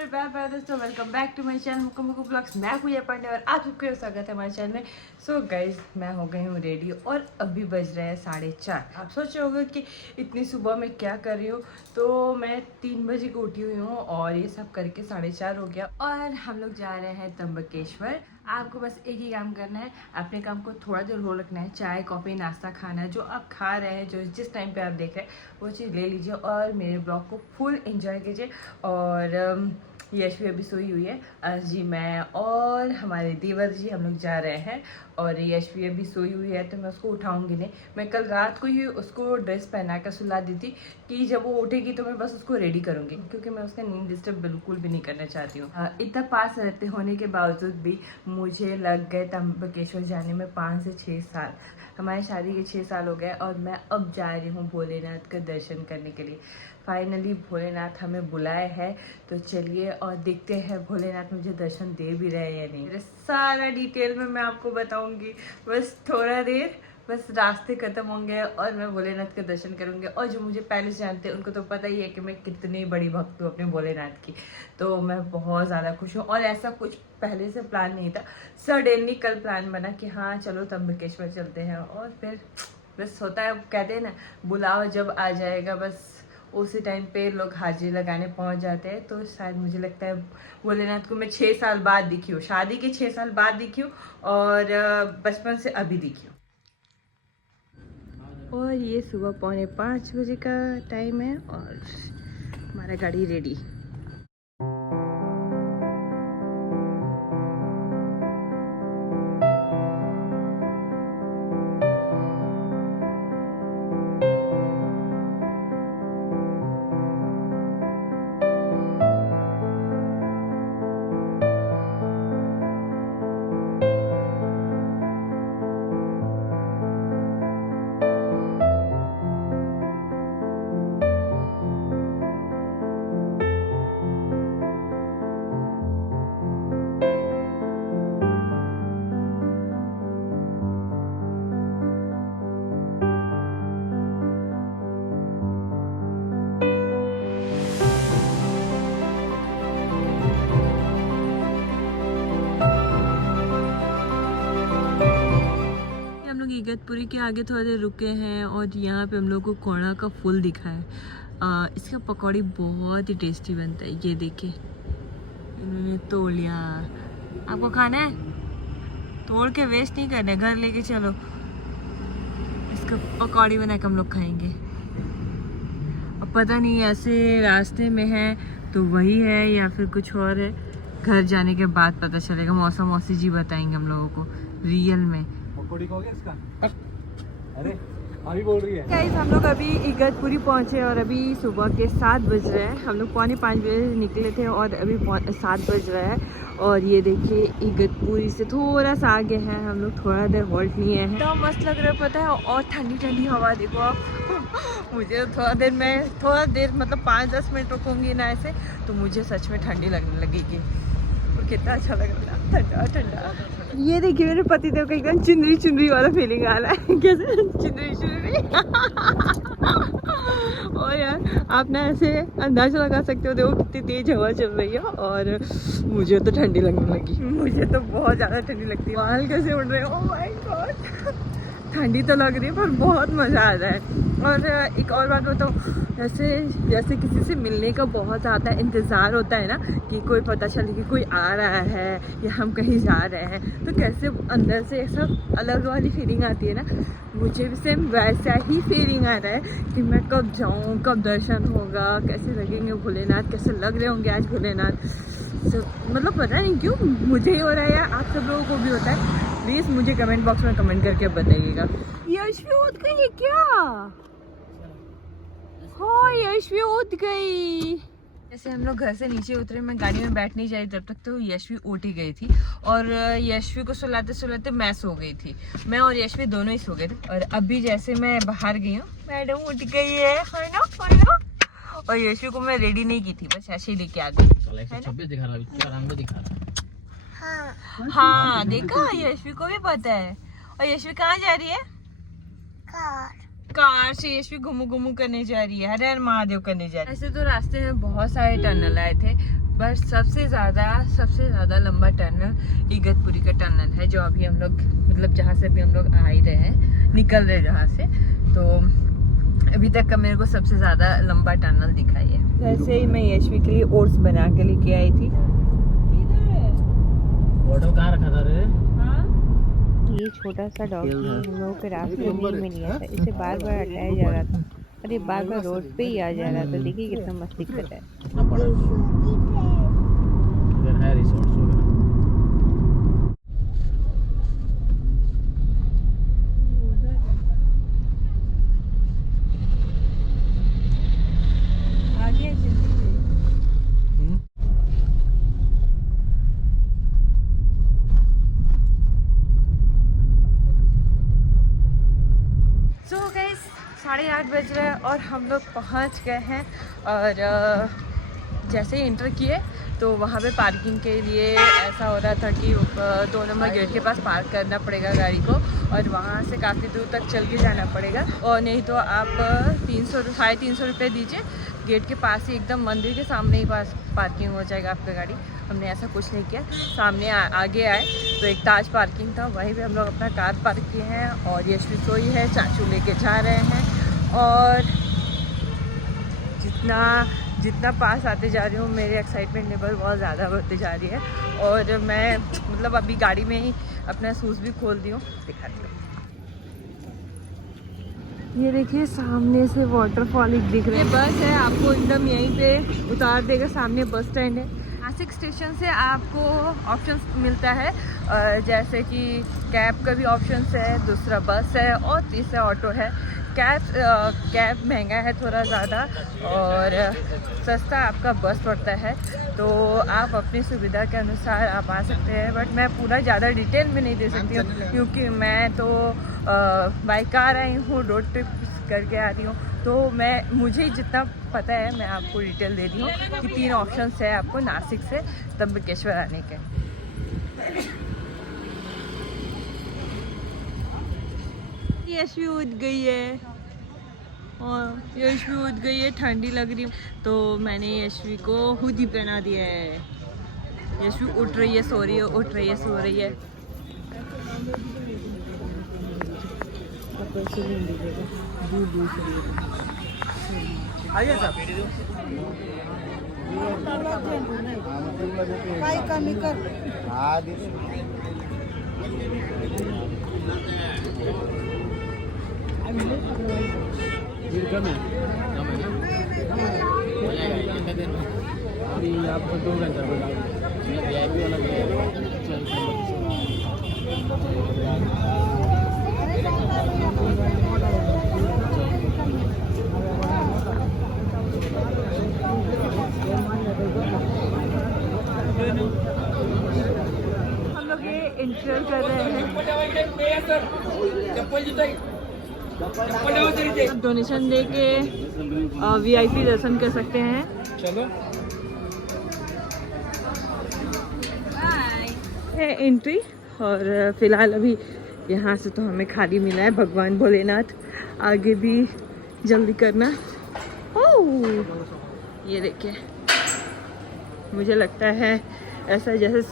दोस्तों welcome back to my channel मुकुमुकु blogs. मैं पूजा पांडे और आप सबका स्वागत है हमारे चैनल में। सो गाइज मैं हो गई हूँ रेडी और अभी बज रहे हैं 4:30। आप सोच रहे होंगे कि इतनी सुबह में क्या कर रही हूँ, तो मैं 3 बजे को उठी हुई हूँ और ये सब करके 4:30 हो गया और हम लोग जा रहे हैं त्र्यंबकेश्वर। आपको बस एक ही काम करना है, अपने काम को थोड़ा देर हो रखना है, चाय कॉफ़ी नाश्ता खाना है, जो आप खा रहे हैं, जो जिस टाइम पे आप देख रहे हैं वो चीज़ ले लीजिए और मेरे ब्लॉग को फुल एंजॉय कीजिए। और यश भी अभी सोई हुई है, आज जी मैं और हमारे देवर जी हम लोग जा रहे हैं और यश भी अभी सोई हुई है तो मैं उसको उठाऊंगी नहीं। मैं कल रात को ही उसको ड्रेस पहना कर सुला दी थी कि जब वो उठेगी तो मैं बस उसको रेडी करूंगी, क्योंकि मैं उसका नींद डिस्टर्ब बिल्कुल भी नहीं करना चाहती हूँ। इतना पास रहते होने के बावजूद भी मुझे लग गए त्र्यंबकेश्वर जाने में 5 से 6 साल। हमारी शादी के 6 साल हो गए और मैं अब जा रही हूँ भोलेनाथ का दर्शन करने के लिए। फाइनली भोलेनाथ हमें बुलाए हैं, तो चलिए और देखते हैं भोलेनाथ मुझे दर्शन दे भी रहे हैं या नहीं। मेरे सारा डिटेल में मैं आपको बताऊंगी, बस थोड़ा देर, बस रास्ते खत्म होंगे और मैं भोलेनाथ के दर्शन करूंगी। और जो मुझे पहले से जानते हैं उनको तो पता ही है कि मैं कितनी बड़ी भक्त हूँ अपने भोलेनाथ की, तो मैं बहुत ज़्यादा खुश हूँ। और ऐसा कुछ पहले से प्लान नहीं था, सडनली कल प्लान बना कि हाँ चलो त्र्यंबकेश्वर चलते हैं और फिर बस होता है, कहते हैं ना बुलाओ जब आ जाएगा, बस उसी टाइम पे लोग हाजिरी लगाने पहुंच जाते हैं। तो शायद मुझे लगता है भोलेनाथ को मैं 6 साल बाद दिखी हूँ, शादी के 6 साल बाद दिखी हूँ और बचपन से अभी दिखी हूँ। और ये सुबह 4:45 बजे का टाइम है और हमारा गाड़ी रेडी। इगतपुरी के आगे थोड़ा देर रुके हैं और यहाँ पे हम लोग को कोड़ा का फूल दिखा है। इसका पकौड़ी बहुत ही टेस्टी बनता है। ये देखिए इन्होंने तोड़ लिया। आपको खाना है? तोड़ के वेस्ट नहीं करना है, घर लेके चलो। इसका पकौड़ी बना के हम लोग खाएंगे। अब पता नहीं ऐसे रास्ते में है तो वही है या फिर कुछ और है, घर जाने के बाद पता चलेगा। मौसी जी बताएंगे हम लोगों को रियल में। इसका अरे अभी बोल रही है गाइस, हम लोग अभी इगतपुरी पहुंचे और अभी सुबह के 7 बज रहे हैं। हम लोग 4:45 बजे निकले थे और अभी 7 बज रहे हैं। और ये देखिए इगतपुरी से थोड़ा सा आगे है, हम लोग थोड़ा देर हॉल्ट लिए हैं। तो मस्त लग रहा है पता है, और ठंडी ठंडी हवा देखो आप। मुझे थोड़ा देर मतलब 5-10 मिनट रुकूंगी ना ऐसे, तो मुझे सच में ठंडी लगने लगेगी। और कितना अच्छा लग रहा है, ठंडा ठंडा। ये देखिए मेरे पति देव का एकदम चुनरी चुनरी वाला फीलिंग आ रहा है। कैसे चुनरी चुनरी। और यार आप ना ऐसे अंदाजा लगा सकते हो, देखो कितनी तेज हवा चल रही है और मुझे तो ठंडी लगने लगी। मुझे तो बहुत ज़्यादा ठंडी लगती है। बाल कैसे उड़ रहे हैं, ओह माय गॉड। ठंडी तो लग रही है पर बहुत मज़ा आ रहा है। और एक और बात बताऊँ, जैसे किसी से मिलने का बहुत ज़्यादा इंतज़ार होता है ना, कि कोई पता चले कि कोई आ रहा है या हम कहीं जा रहे हैं, तो कैसे अंदर से ऐसा अलग वाली फीलिंग आती है ना। मुझे भी सेम वैसा ही फीलिंग आ रहा है कि मैं कब जाऊँ, कब दर्शन होगा, कैसे लगेंगे भोलेनाथ, कैसे लग रहे होंगे आज भोलेनाथ। मतलब पता नहीं क्यों मुझे ही हो रहा है या आप सब लोगों को भी होता है। प्लीज़ मुझे कमेंट बॉक्स में कमेंट करके बताइएगा। यशवी उठ गई है क्या? हाँ यशवी उठ गई। जैसे हम लोग घर से नीचे उतरे, मैं गाड़ी में बैठ नहीं जाई तब तक तो यशवी उठ ही गई थी। और यशवी को सुलाते सुलाते मैं सो गई थी। मैं और यशवी दोनों ही सो गए थे। और अभी जैसे मैं बाहर गई हूँ, मैडम उठ गई है ना। और यशवी को मैं रेडी नहीं की थी, बस ऐसे ही लेके आ गई। हाँ देखा, यशवी को भी पता है। और यशवी कहाँ जा रही है? कार से यशवी घुमू घुमू करने जा रही है, हर हर महादेव करने जा रही है। ऐसे तो रास्ते में बहुत सारे टनल आए थे बट सबसे ज़्यादा लंबा टनल इगतपुरी का टनल है, जो अभी हम लोग मतलब जहाँ से अभी हम लोग आ ही रहे हैं, निकल रहे जहाँ से, तो अभी तक का मेरे को सबसे ज़्यादा लंबा टनल दिखाई है। वैसे ही मैं यशवी के लिए ओट्स बना के लेके आई थी। ऑटो कहाँ रखा था रे? ये छोटा सा डॉगी हम लोगों के रास्ते में ही मिल गया था। इसे बार बार हटाया जा रहा था और ये बार बार रोड पे ही आ जा रहा था। देखिए कितना मस्ती कर रहा है। कितना बड़ा इधर है रिसोर्ट्स वगैरह। सो गाइस 8:30 बज रहे हैं और हम लोग पहुंच गए हैं। और जैसे ही इंटर किए तो वहाँ पे पार्किंग के लिए ऐसा हो रहा था कि 2 नंबर गेट के पास पार्क करना पड़ेगा गाड़ी को, और वहाँ से काफ़ी दूर तक चल के जाना पड़ेगा, और नहीं तो आप 300-350 रुपये दीजिए, गेट के पास ही एकदम मंदिर के सामने ही पास पार्किंग हो जाएगा आपका गाड़ी। हमने ऐसा कुछ नहीं किया, सामने आगे आए तो एक ताज पार्किंग था, वहीं पे हम लोग अपना कार पार्क किए हैं। और यशवी सोई है, चाचू लेके जा रहे हैं, और जितना पास आते जा रही हूँ मेरे एक्साइटमेंट लेवल बहुत ज़्यादा बढ़ती जा रही है। और मैं मतलब अभी गाड़ी में ही अपना शूज़ भी खोल दी हूँ, दिखाती हूँ। ये देखिए सामने से वाटरफॉल ही दिख रहा है। ये बस है, आपको एकदम यहीं पे उतार देगा, सामने बस स्टैंड है। नासिक स्टेशन से आपको ऑप्शंस मिलता है, जैसे कि कैब का भी ऑप्शंस है, दूसरा बस है और तीसरा ऑटो है। कैब महंगा है थोड़ा ज़्यादा, और सस्ता आपका बस पड़ता है, तो आप अपनी सुविधा के अनुसार आप आ सकते हैं। बट मैं पूरा ज़्यादा डिटेल में नहीं दे सकती हूँ, क्योंकि मैं तो बाई कार आई हूँ, रोड ट्रिप करके आ रही हूँ, तो मुझे जितना पता है मैं आपको डिटेल दे रही हूँ कि 3 ऑप्शंस है आपको नासिक से त्र्यंबकेश्वर आने के। यशवी उठ गई है, और यशवी उठ गई है, ठंडी लग रही, तो मैंने यशवी को हुडी पहना दिया है। यशवी उठ रही है, सो रही है, उठ रही है, सो रही है। आइए सब आपको 2 घंटा VIP वाला हम लोग ये इंतजार कर रहे हैं, डोनेशन दे के VIP दर्शन कर सकते हैं। चलो है एंट्री, और फिलहाल अभी यहाँ से तो हमें खाली मिला है। भगवान भोलेनाथ, आगे भी जल्दी करना। ओह ये देखिए, मुझे लगता है ऐसा जैसे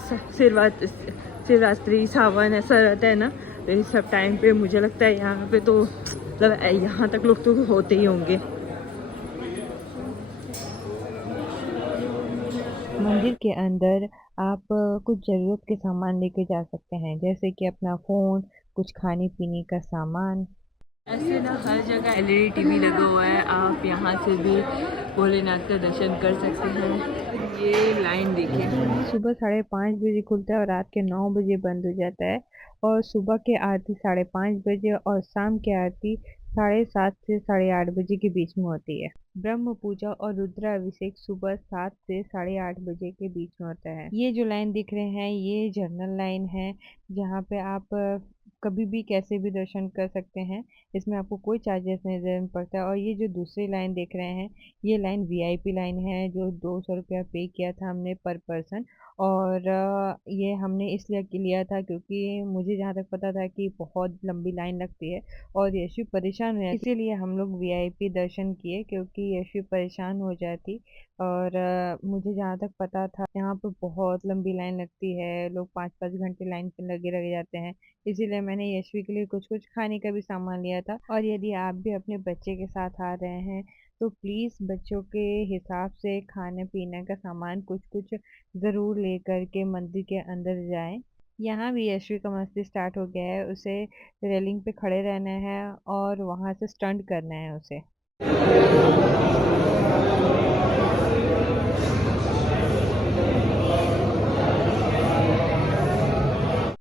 शिवरात्रि सावन ऐसा रहता है ना, तो इस सब टाइम पे मुझे लगता है यहाँ पे तो मतलब यहाँ तक लोग तो होते ही होंगे। मंदिर के अंदर आप कुछ ज़रूरत के सामान लेके जा सकते हैं, जैसे कि अपना फ़ोन, कुछ खाने पीने का सामान। ऐसे ना हर जगह LED TV लगा हुआ है, आप यहाँ से भी भोलेनाथ का दर्शन कर सकते हैं। ये लाइन देखिए, सुबह 5:30 बजे खुलता है और रात के 9 बजे बंद हो जाता है। और सुबह के आरती 5:30 बजे और शाम के आरती 7:30 से 8:30 बजे के बीच में होती है। ब्रह्म पूजा और रुद्राभिषेक सुबह 7 से 8:30 बजे के बीच में होता है। ये जो लाइन दिख रहे हैं ये जनरल लाइन है, जहाँ पे आप कभी भी कैसे भी दर्शन कर सकते हैं। इसमें आपको कोई चार्जेस नहीं देना पड़ता है। और ये जो दूसरी लाइन देख रहे हैं ये लाइन VIP लाइन है, जो 200 रुपया पे किया था हमने पर पर्सन। और ये हमने इसलिए लिया था क्योंकि मुझे जहाँ तक पता था कि बहुत लंबी लाइन लगती है और यशु परेशान हो जाती, इसीलिए हम लोग VIP दर्शन किए, क्योंकि यशु परेशान हो जाती और मुझे जहाँ तक पता था यहाँ पर बहुत लंबी लाइन लगती है, लोग 5-5 घंटे लाइन पे लगे रह जाते हैं। इसीलिए मैंने यशवी के लिए कुछ कुछ खाने का भी सामान लिया था। और यदि आप भी अपने बच्चे के साथ आ रहे हैं तो प्लीज़ बच्चों के हिसाब से खाने पीने का सामान कुछ कुछ ज़रूर लेकर के मंदिर के अंदर जाएं। यहाँ भी यशवी का मस्ती स्टार्ट हो गया है, उसे रेलिंग पे खड़े रहना है और वहाँ से स्टंट करना है उसे।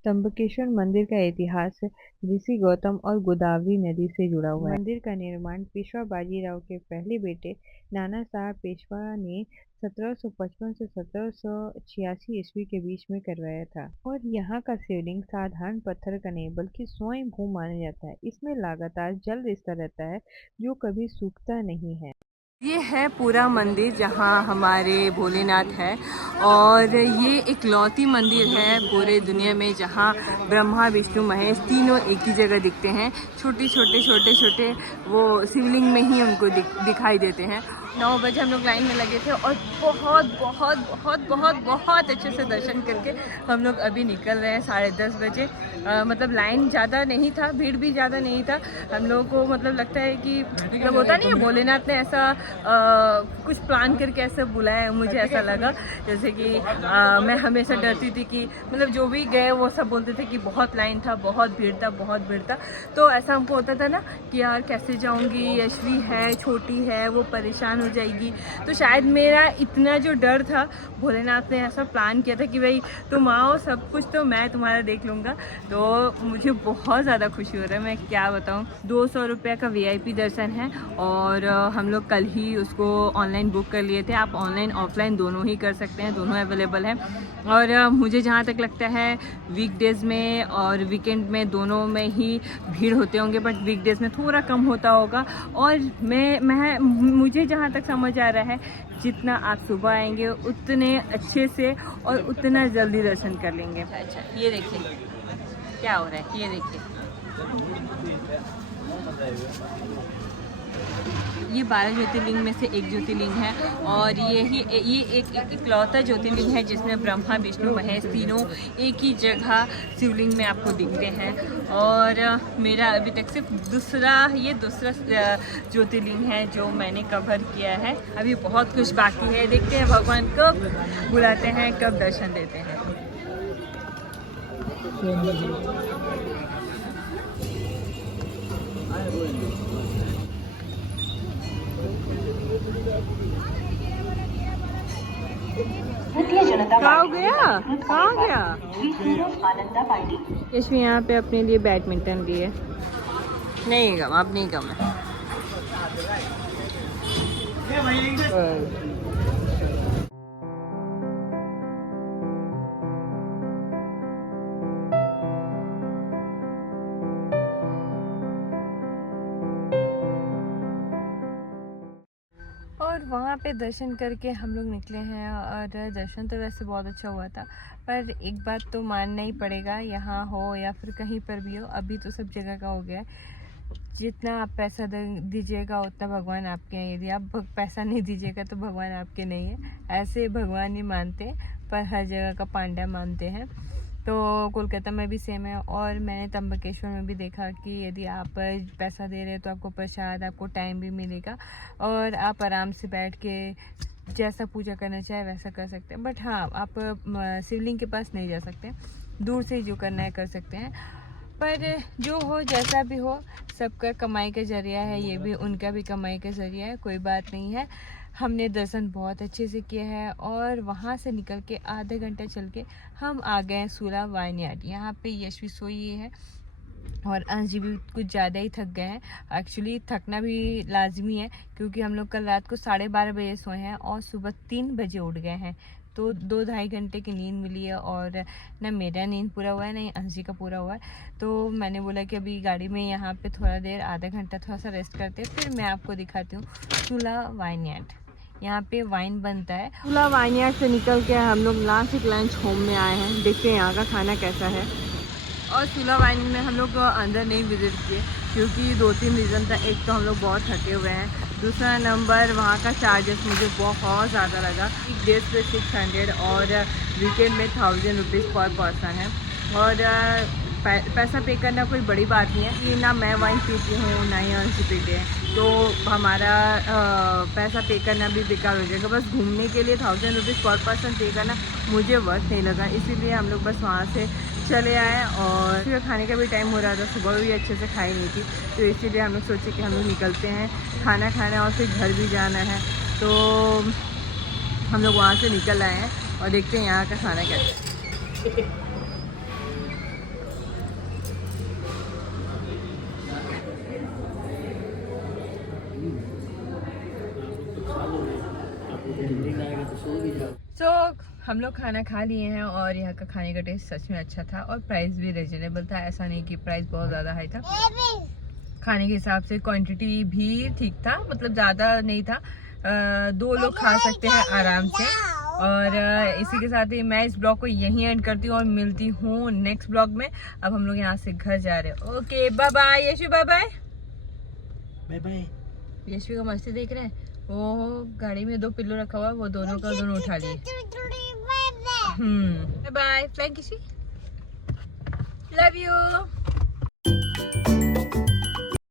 त्र्यंबकेश्वर मंदिर का इतिहास ऋषि गौतम और गोदावरी नदी से जुड़ा हुआ है। मंदिर का निर्माण पेशवा बाजीराव के पहले बेटे नाना साहब पेशवा ने 1755 से 1786 ईस्वी के बीच में करवाया था। और यहाँ का शिवलिंग साधारण पत्थर का नहीं बल्कि स्वयं भू माना जाता है। इसमें लगातार जल रिसता रहता है जो कभी सूखता नहीं है। ये है पूरा मंदिर जहाँ हमारे भोलेनाथ है, और ये इकलौती मंदिर है पूरे दुनिया में जहाँ ब्रह्मा विष्णु महेश तीनों एक ही जगह दिखते हैं। छोटे छोटे वो शिवलिंग में ही उनको दिखाई देते हैं। 9 बजे हम लोग लाइन में लगे थे और बहुत अच्छे से दर्शन करके हम लोग अभी निकल रहे हैं 10:30 बजे। मतलब लाइन ज़्यादा नहीं था, भीड़ भी ज़्यादा नहीं था। हम लोगों को मतलब लगता है कि मतलब होता नहीं है, भोलेनाथ ने ऐसा कुछ प्लान करके ऐसा बुलाया है। मुझे ऐसा लगा जैसे कि मैं हमेशा डरती थी कि मतलब जो भी गए वो सब बोलते थे कि बहुत लाइन था, बहुत भीड़ था। तो ऐसा हमको होता था ना कि यार कैसे जाऊंगी, यशवी है, छोटी है, वो परेशान हो जाएगी। तो शायद मेरा इतना जो डर था, भोलेनाथ ने ऐसा प्लान किया था कि भाई तुम आओ, सब कुछ तो मैं तुम्हारा देख लूँगा। तो मुझे बहुत ज़्यादा खुशी हो रहा है, मैं क्या बताऊँ। 200 रुपये का VIP दर्शन है और हम लोग कल ही उसको ऑनलाइन बुक कर लिए थे। आप ऑनलाइन ऑफलाइन दोनों ही कर सकते हैं, दोनों अवेलेबल हैं। और मुझे जहाँ तक लगता है वीकडेज़ में और वीकेंड में दोनों में ही भीड़ होते होंगे, बट वीकडेज़ में थोड़ा कम होता होगा। और मुझे जहाँ तक समझ आ रहा है, जितना आप सुबह आएंगे उतने अच्छे से और उतना जल्दी दर्शन कर लेंगे। अच्छा ये देखिए क्या हो रहा है, ये देखिए ये 12 ज्योतिर्लिंग में से एक ज्योतिर्लिंग है। और ये एक इकलौता ज्योतिर्लिंग है जिसमें ब्रह्मा विष्णु महेश तीनों एक ही जगह शिवलिंग में आपको दिखते हैं। और मेरा अभी तक सिर्फ दूसरा ज्योतिर्लिंग है जो मैंने कवर किया है। अभी बहुत कुछ बाकी है, देखते हैं भगवान कब बुलाते हैं, कब दर्शन देते हैं। कहाँ गया यशवी? यहाँ पे अपने लिए बैडमिंटन लिए। नहीं गम, अब नहीं गम है। और वहाँ पे दर्शन करके हम लोग निकले हैं। और दर्शन तो वैसे बहुत अच्छा हुआ था, पर एक बात तो मानना ही पड़ेगा, यहाँ हो या फिर कहीं पर भी हो, अभी तो सब जगह का हो गया है। जितना आप पैसा दीजिएगा उतना भगवान आपके हैं। यदि आप पैसा नहीं दीजिएगा तो भगवान आपके नहीं है। ऐसे भगवान नहीं मानते, पर हर जगह का पांडा मानते हैं। तो कोलकाता में भी सेम है। और मैंने त्र्यंबकेश्वर में भी देखा कि यदि आप पैसा दे रहे हैं तो आपको प्रसाद, आपको टाइम भी मिलेगा और आप आराम से बैठ के जैसा पूजा करना चाहे वैसा कर सकते हैं। बट हाँ, आप शिवलिंग के पास नहीं जा सकते, दूर से ही जो करना है कर सकते हैं। पर जो हो जैसा भी हो, सबका कमाई का जरिया है, ये भी उनका भी कमाई का जरिया है, कोई बात नहीं है। हमने दर्शन बहुत अच्छे से किया है और वहाँ से निकल के आधा घंटा चल के हम आ गए सूला वाइनयार्ड। यहाँ पे यशवी सोई है और अंश जी भी कुछ ज़्यादा ही थक गए हैं। एक्चुअली थकना भी लाजमी है क्योंकि हम लोग कल रात को 12:30 बजे सोए हैं और सुबह 3 बजे उठ गए हैं। तो 2-2.5 घंटे की नींद मिली है और ना मेरा नींद पूरा हुआ है ना अंश जी का पूरा हुआ है। तो मैंने बोला कि अभी गाड़ी में यहाँ पे थोड़ा देर, आधा घंटा थोड़ा सा रेस्ट करते हैं, फिर मैं आपको दिखाती हूँ सूला वाइनयार्ड। यहाँ पे वाइन बनता है। सूला वाइनयार्ड से निकल के हम लोग लास्ट लंच होम में आए हैं, देखते हैं यहाँ का खाना कैसा है। और सूला वाइन में हम लोग अंदर नहीं विजिट किए क्योंकि 2-3 रीज़न था। एक तो हम लोग बहुत थके हुए हैं, दूसरा नंबर वहाँ का चार्जेस मुझे बहुत ज़्यादा लगा। वीकडेज पे 600 और वीकेंड में 1000 रुपीज़ पर पर्सन है। और पैसा पे करना कोई बड़ी बात नहीं है कि ना मैं वाइन पीती हूँ ना ही अंश पीते हैं, तो हमारा पैसा पे करना भी बेकार हो जाएगा। बस घूमने के लिए 1000 रुपीज़ पर पर्सन पे करना मुझे वर्थ नहीं लगा, इसीलिए हम लोग बस वहाँ से चले आए। और फिर खाने का भी टाइम हो रहा था, सुबह भी अच्छे से खाई नहीं थी, तो इसीलिए हम लोग सोचे कि हम लोग निकलते हैं खाना खाना और फिर घर भी जाना है। तो हम लोग वहाँ से निकल आए हैं और देखते हैं यहाँ का खाना कैसा है। तो हम लोग खाना खा लिए हैं और यहाँ का खाने का टेस्ट सच में अच्छा था और प्राइस भी रिजनेबल था। ऐसा नहीं कि प्राइस बहुत ज़्यादा हाई था, खाने के हिसाब से क्वांटिटी भी ठीक था, मतलब ज़्यादा नहीं था। 2 लोग खा सकते हैं आराम से। और इसी के साथ ही मैं इस ब्लॉग को यहीं एंड करती हूँ और मिलती हूँ नेक्स्ट ब्लॉग में। अब हम लोग यहाँ से घर जा रहे हैं। Okay bye bye Yashu, bye bye bye bye. Yashu का मस्ती देख रहे हैं, वो गाड़ी में 2 पिल्लो रखा हुआ है, वो दोनों का दोनों उठा लिए। बाय बाय फ्लैंक किसी, लव यू।